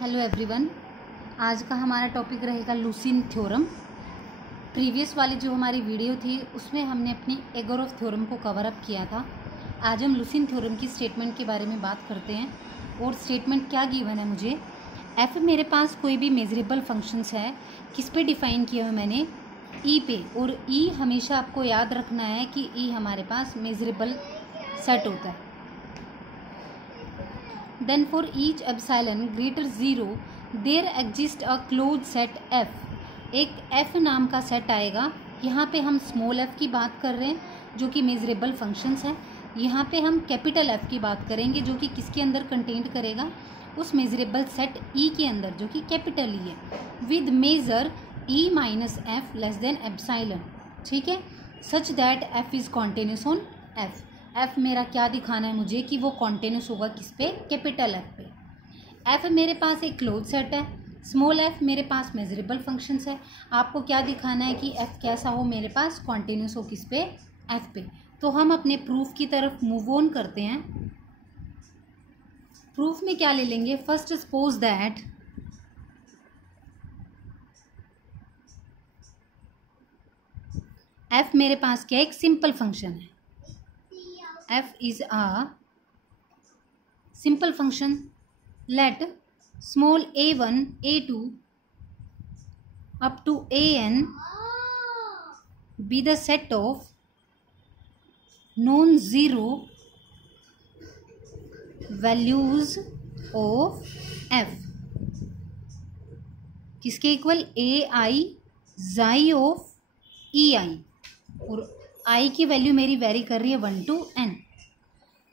Hello everyone. आज का हमारा टॉपिक रहेगा लुसीन थ्योरम। प्रीवियस वाली जो हमारी वीडियो थी उसमें हमने अपनी एगोरोव थ्योरम को कवर अप किया था। आज हम लुसीन थ्योरम की स्टेटमेंट के बारे में बात करते हैं। और स्टेटमेंट क्या गिवन है मुझे, एफ मेरे पास कोई भी मेजरेबल फंक्शंस है, किस पे डिफ़ाइन किया है मैंने, ई पे। और ई हमेशा आपको याद रखना है कि ई हमारे पास मेजरेबल सेट होता है। Then for each epsilon greater 0 there exists a closed set f। एक f नाम का सेट आएगा। यहाँ पे हम स्मॉल f की बात कर रहे हैं जो कि मेजरेबल फंक्शंस है। यहाँ पे हम कैपिटल f की बात करेंगे जो कि किसके अंदर कंटेंट करेगा, उस मेजरेबल सेट e के अंदर जो कि कैपिटल e है, with measure e minus F less than epsilon. ठीक है, such that f is continuous on f। F मेरा क्या दिखाना है मुझे कि वो कॉन्टिन्यूस होगा किस पे, कैपिटल एफ पे। एफ मेरे पास एक क्लोज सेट है, स्मॉल एफ मेरे पास मेजरेबल फंक्शंस है। आपको क्या दिखाना है कि एफ कैसा हो, मेरे पास कॉन्टिन्यूस हो किस पे, एफ पे। तो हम अपने प्रूफ की तरफ मूव ऑन करते हैं। प्रूफ में क्या ले लेंगे, फर्स्ट सपोज दैट एफ मेरे पास क्या, एक सिंपल फंक्शन है। f is a simple function. Let small a1 a2 up to an be the set of non-zero values of f। किसके equal, a i xi of e i। और i की value मेरी very कर रही है 1 to n।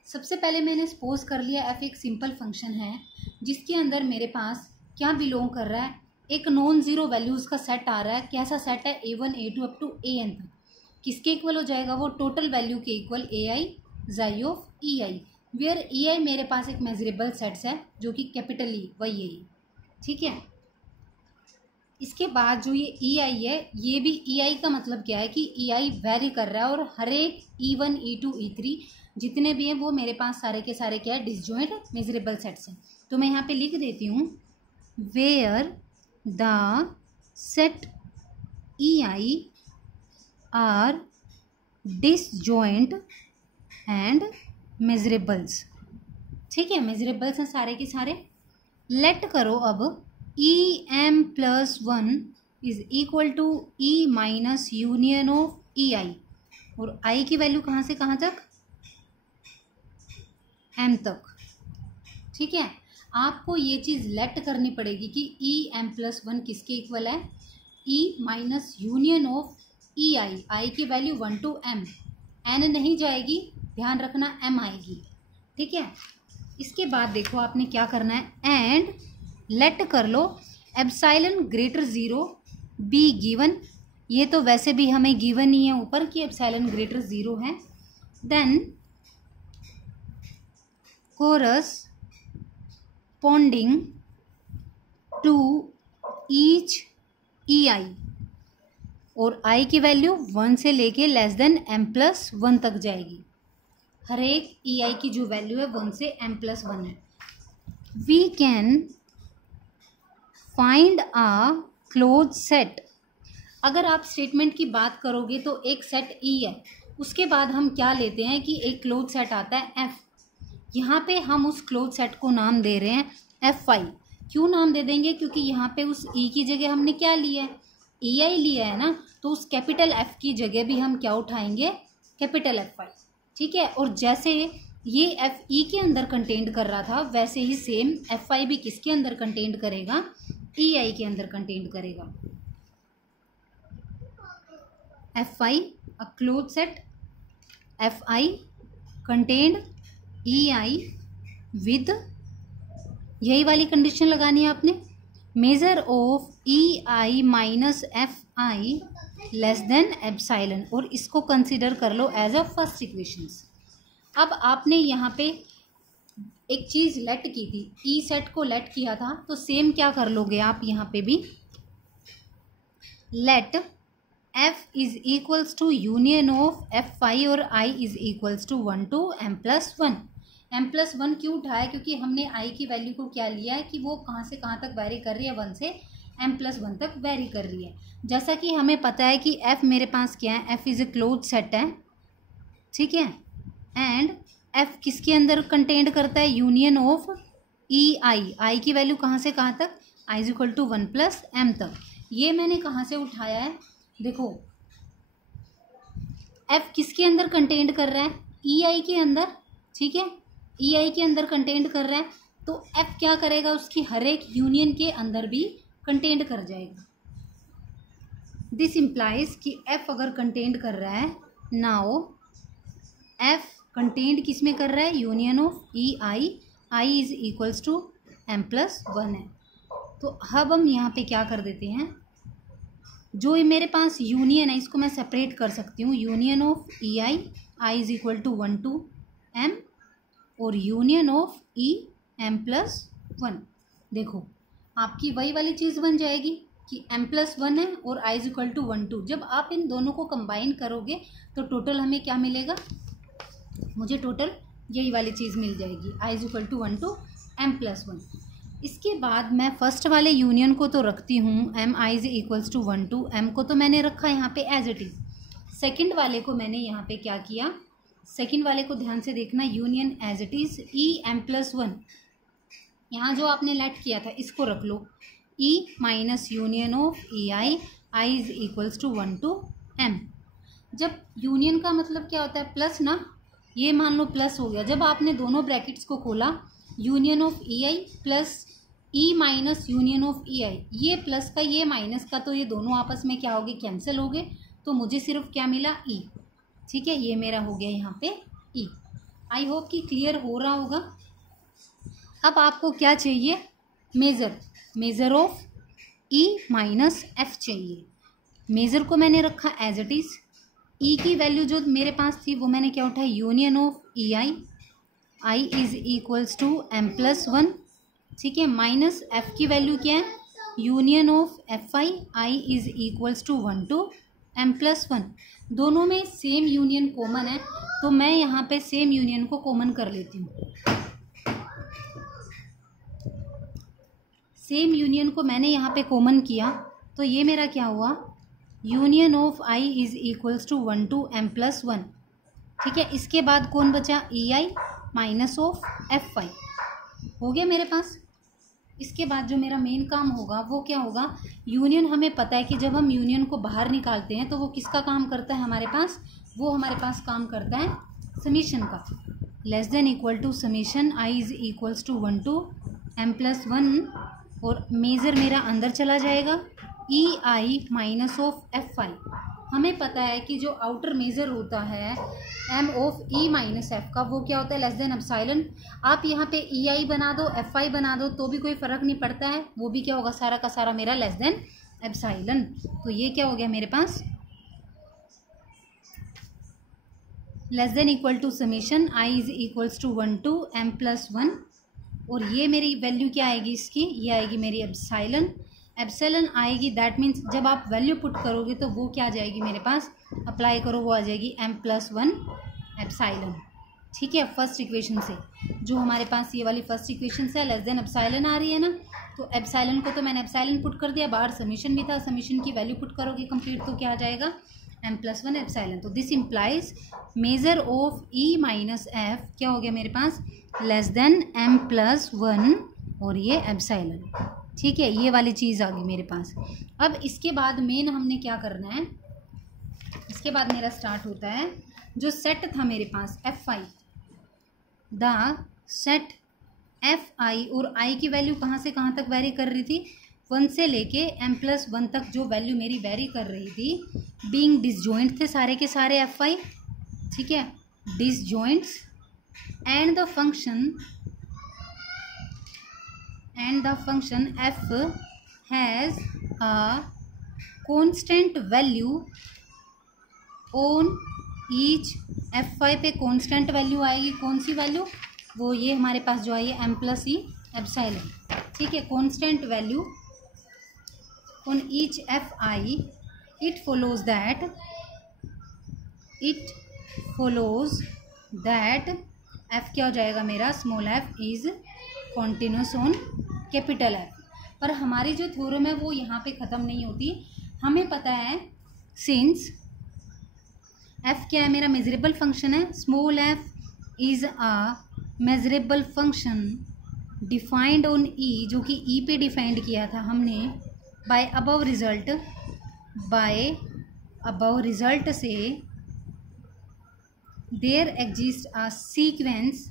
सबसे पहले मैंने सपोज कर लिया f एक सिंपल फंक्शन है जिसके अंदर मेरे पास क्या बिलोंग कर रहा है, एक नॉन ज़ीरो वैल्यूज़ का सेट आ रहा है। कैसा सेट है, a1 a2 up to an तक। किसके इक्वल हो जाएगा वो, टोटल वैल्यू के equal a i xi of e i, where e i मेरे पास एक मेजरेबल सेट्स है जो कि कैपिटल ई, वही है। ठीक है, इसके बाद जो ये ई आई है, ये भी ई आई का मतलब क्या है कि ई आई वेरी कर रहा है। और हर एक E1 E2 E3 जितने भी हैं वो मेरे पास सारे के सारे क्या है, डिसजॉइंट मेजरेबल सेट्स हैं। तो मैं यहाँ पे लिख देती हूँ, where the set E I are disjoint and measurables. ठीक है, मेजरेबल्स हैं सारे के सारे। लेट करो अब E M plus 1 is equal to E minus union of E I. और आई की वैल्यू कहाँ से कहाँ तक, एम तक। ठीक है, आपको ये चीज़ लेट करनी पड़ेगी कि ई एम प्लस 1 किसके इक्वल है, ई माइनस यूनियन ऑफ ई आई। आई की वैल्यू 1 to m, एन नहीं जाएगी, ध्यान रखना एम आएगी। ठीक है, इसके बाद देखो आपने क्या करना है, एंड लेट कर लो एप्साइलन ग्रेटर 0 बी गिवन। ये तो वैसे भी हमें गिवन ही है ऊपर कि एप्साइलन ग्रेटर 0 है। Then corresponding to each E I, और आई की वैल्यू 1 से लेके लेस देन m प्लस 1 तक जाएगी। हर एक ई आई की जो वैल्यू है 1 से m प्लस 1 है। We can find a close set. अगर आप स्टेटमेंट की बात करोगे तो एक सेट ई है, उसके बाद हम क्या लेते हैं कि एक क्लोज सेट आता है एफ। यहाँ पे हम उस क्लोज सेट को नाम दे रहे हैं एफ आई। क्यों नाम दे देंगे, क्योंकि यहाँ पे उस ई की जगह हमने क्या लिया है, ई आई लिया है ना। तो उस कैपिटल एफ की जगह भी हम क्या उठाएंगे, कैपिटल एफ आई। ठीक है, और जैसे ये एफ ई के अंदर कंटेंट कर रहा था वैसे ही सेम एफ आई भी किसके अंदर कंटेंट करेगा, ई आई के अंदर कंटेंट करेगा। F I a close set, F I contained E I with, यही वाली कंडीशन लगानी है आपने, major of E I minus F I less than epsilon. और इसको कंसिडर कर लो एज अ फर्स्ट इक्वेशंस। अब आपने यहाँ पे एक चीज़ लेट की थी, ई सेट को लेट किया था, तो सेम क्या कर लोगे आप यहाँ पे भी, let F is equals to union of F I और I is equals to 1 to m plus 1। m+1 क्यों उठाया, क्योंकि हमने i की वैल्यू को क्या लिया है कि वो कहाँ से कहाँ तक वेरी कर रही है, 1 से m+1 तक वेरी कर रही है। जैसा कि हमें पता है कि f मेरे पास क्या है, f is a close set है, ठीक है, एंड f किसके अंदर कंटेंट करता है, यूनियन ऑफ i की वैल्यू कहाँ से कहाँ तक, i is equal to 1 + m तक। ये मैंने कहाँ से उठाया है, देखो f किसके अंदर कंटेंट कर रहा है, ei के अंदर, ठीक है, ei के अंदर कंटेंट कर रहा है, तो f क्या करेगा, उसकी हर एक यूनियन के अंदर भी कंटेंट कर जाएगा। दिस इम्प्लाइज कि f अगर कंटेंट कर रहा है, नाउ f कंटेंट किस में कर रहा है, union of i is equals to m+1 है। तो अब हम यहाँ पे क्या कर देते हैं, जो मेरे पास यूनियन है इसको मैं सेपरेट कर सकती हूँ, union of i is equal to 1 to m और यूनियन ऑफ m+1। देखो आपकी वही वाली चीज़ बन जाएगी कि m+1 है और i is equal to 1 to, जब आप इन दोनों को कंबाइन करोगे तो टोटल हमें क्या मिलेगा, मुझे टोटल यही वाली चीज़ मिल जाएगी, i is equal to 1 to m+1। इसके बाद मैं फर्स्ट वाले यूनियन को तो रखती हूँ, m is equals to 1 to m को तो मैंने रखा यहाँ पे एज इट इज़। सेकेंड वाले को मैंने यहाँ पे क्या किया, सेकेंड वाले को ध्यान से देखना, union as it is m+1, यहाँ जो आपने लेट किया था इसको रख लो, e minus union of i is equals to 1 to m। जब यूनियन का मतलब क्या होता है, प्लस ना, ये मान लो प्लस हो गया, जब आपने दोनों ब्रैकेट्स को खोला, union of plus E minus union of ये प्लस का ये माइनस का, तो ये दोनों आपस में क्या हो गए, कैंसिल हो गए, तो मुझे सिर्फ क्या मिला, ई, ठीक है, ये मेरा हो गया यहाँ पे ई। आई होप कि क्लियर हो रहा होगा। अब आपको क्या चाहिए, measure of E minus F चाहिए। मेज़र को मैंने रखा एज इट इज़, ई की वैल्यू जो मेरे पास थी वो मैंने क्या उठाई, union of I is equals to m+1, ठीक है, माइनस एफ की वैल्यू क्या है, union of I is equals to 1 to m+1। दोनों में सेम यूनियन कॉमन है, तो मैं यहाँ पे सेम यूनियन को कॉमन कर लेती हूँ। सेम यूनियन को मैंने यहाँ पे कॉमन किया, तो ये मेरा क्या हुआ, union of I is equals to 1 to m+1, ठीक है। इसके बाद कौन बचा, ei माइनस ऑफ fi हो गया मेरे पास। इसके बाद जो मेरा मेन काम होगा वो क्या होगा, यूनियन हमें पता है कि जब हम यूनियन को बाहर निकालते हैं तो वो किसका काम करता है हमारे पास, वो हमारे पास काम करता है समीशन का, less than equal to summation I is equals to 1 to m+1, और मेज़र मेरा अंदर चला जाएगा, ei माइनस ऑफ fi। हमें पता है कि जो आउटर मेज़र होता है m of e minus F का, वो क्या होता है, लेस देन एप्सिलॉन। आप यहाँ पे ei बना दो, fi बना दो, तो भी कोई फ़र्क नहीं पड़ता है, वो भी क्या होगा, सारा का सारा मेरा लेस देन एप्सिलॉन। तो ये क्या हो गया मेरे पास, less than equal to summation I is equals to 1 to m+1, और ये मेरी वैल्यू क्या आएगी इसकी, ये आएगी मेरी एप्सिलॉन आएगी। दैट मीन्स जब आप वैल्यू पुट करोगे तो वो क्या आ जाएगी मेरे पास, अप्लाई करो, वो आ जाएगी m+1 एप्सिलॉन, ठीक है। फर्स्ट इक्वेशन से जो हमारे पास ये वाली फर्स्ट इक्वेशन से लेस देन एप्सिलॉन आ रही है ना, तो एप्सिलॉन को तो मैंने एप्सिलॉन पुट कर दिया, बाहर समीशन भी था, समीशन की वैल्यू पुट करोगे कंप्लीट, तो क्या आ जाएगा, m+1 एप्सिलॉन। तो this implies measure of e minus F क्या हो गया मेरे पास, लेस देन m+1 और ये एप्सिलॉन, ठीक है, ये वाली चीज़ आ गई मेरे पास। अब इसके बाद मेन हमने क्या करना है, इसके बाद मेरा स्टार्ट होता है जो सेट था मेरे पास fi, द सेट fi, और i की वैल्यू कहाँ से कहाँ तक वेरी कर रही थी, 1 से लेके m+1 तक जो वैल्यू मेरी वेरी कर रही थी, बीइंग डिसजॉइंट थे सारे के सारे fi, ठीक है, disjoints, and the function f has a constant value on each fi पे कांस्टेंट वैल्यू आएगी, कौन सी वैल्यू, वो ये हमारे पास जो आई है m+e एप्सिलॉन, ठीक है, constant value on each fi। it follows that F क्या हो जाएगा मेरा, small F is continuous on capital F. पर हमारी जो थ्योरम है वो यहाँ पे ख़त्म नहीं होती। हमें पता है सिंस एफ क्या है मेरा, मेजरेबल फंक्शन है, small F is a measurable function defined on E, जो कि ई पे डिफाइंड किया था हमने, बाय अबव रिजल्ट से there exist a sequence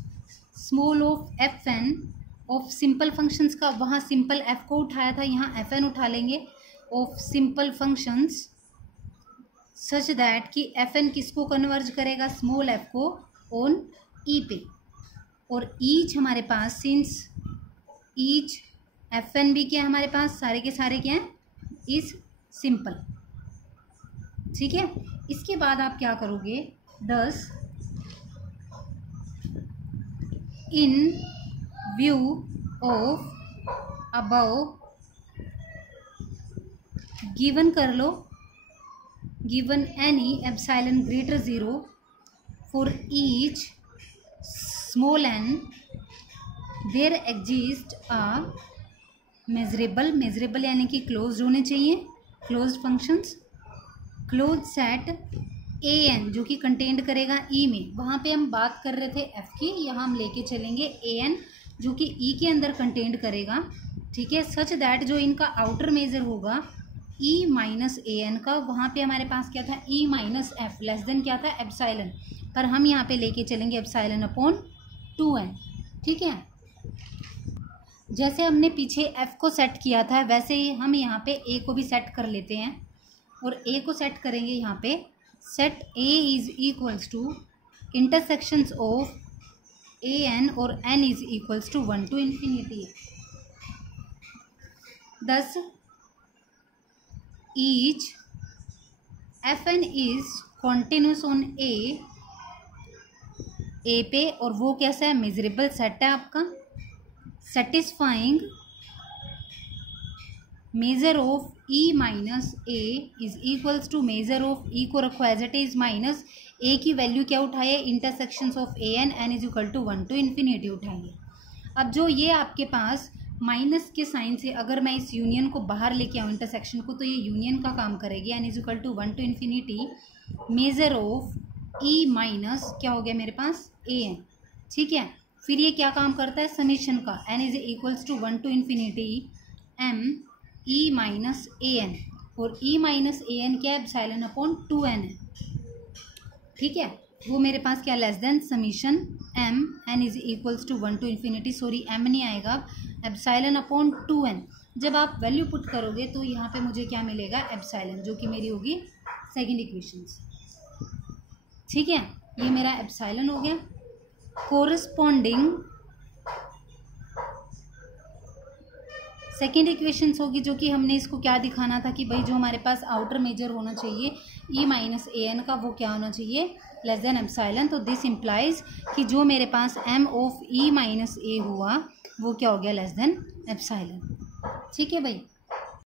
small of F N of simple functions का, वहाँ सिंपल एफ को उठाया था, यहाँ एफ एन उठा लेंगे, of simple functions such that कि एफ एन किसको कन्वर्ज करेगा, स्मॉल एफ को ऑन ई पे। और ईच हमारे पास, सिंस ईच एफ एन भी क्या है हमारे पास, सारे के सारे क्या हैं, इज सिंपल। ठीक है, इसके बाद आप क्या करोगे, thus in view of above given कर लो, given any epsilon greater 0 for each small N there exist a measurable यानी कि क्लोज्ड होने चाहिए, closed functions, closed set A N जो कि कंटेंट करेगा ई में। वहाँ पे हम बात कर रहे थे एफ की, यहाँ हम लेके चलेंगे ए एन जो कि ई के अंदर कंटेंट करेगा। ठीक है, सच दैट जो इनका आउटर मेजर होगा ई माइनस ए एन का, वहाँ पे हमारे पास क्या था, E minus F less then क्या था, एप्सिलॉन, पर हम यहाँ पे लेके चलेंगे एप्सिलॉन अपॉन 2n। ठीक है, जैसे हमने पीछे एफ को सेट किया था वैसे ही हम यहाँ पे ए को भी सेट कर लेते हैं, और ए को सेट करेंगे यहाँ पे, set A is equals to intersections of A N और N is equals to 1 to infinity। thus each fn is continuous on A पे, और वो कैसा है, मेजरेबल सेट है आपका, satisfying measure of E minus A is equals to measure of E को रखो as it is, minus A की वैल्यू क्या उठाइए, intersections of A N is equal to 1 to infinity उठाइए। अब जो ये आपके पास माइनस के साइन से अगर मैं इस यूनियन को बाहर लेके आऊँ इंटरसेक्शन को, तो ये यूनियन का काम करेगी, N is equal to 1 to infinity measure of E minus क्या हो गया मेरे पास, ए एन। ठीक है, फिर ये क्या काम करता है, समीशन का, N is equals to 1 to infinity M E minus A N, और ई माइनस ए एन क्या है, एप्सिलॉन अपॉन 2n है। ठीक है, वो मेरे पास क्या, less than summation M N is equals to 1 to infinity, sorry M नहीं आएगा, एप्सिलॉन अपॉन 2n। जब आप वैल्यू पुट करोगे तो यहाँ पे मुझे क्या मिलेगा, एप्सिलॉन, जो कि मेरी होगी सेकंड इक्वेशंस। ठीक है, ये मेरा एप्सिलॉन हो गया। कोरस्पॉन्डिंग सेकेंड इक्वेशंस होगी, जो कि हमने इसको क्या दिखाना था कि भाई जो हमारे पास आउटर मेजर होना चाहिए ई माइनस ए एन का, वो क्या होना चाहिए, लेस देन एप्सिलॉन। तो दिस इम्प्लाइज कि जो मेरे पास एम ऑफ ई माइनस ए हुआ वो क्या हो गया, लेस देन एप्सिलॉन। ठीक है भाई।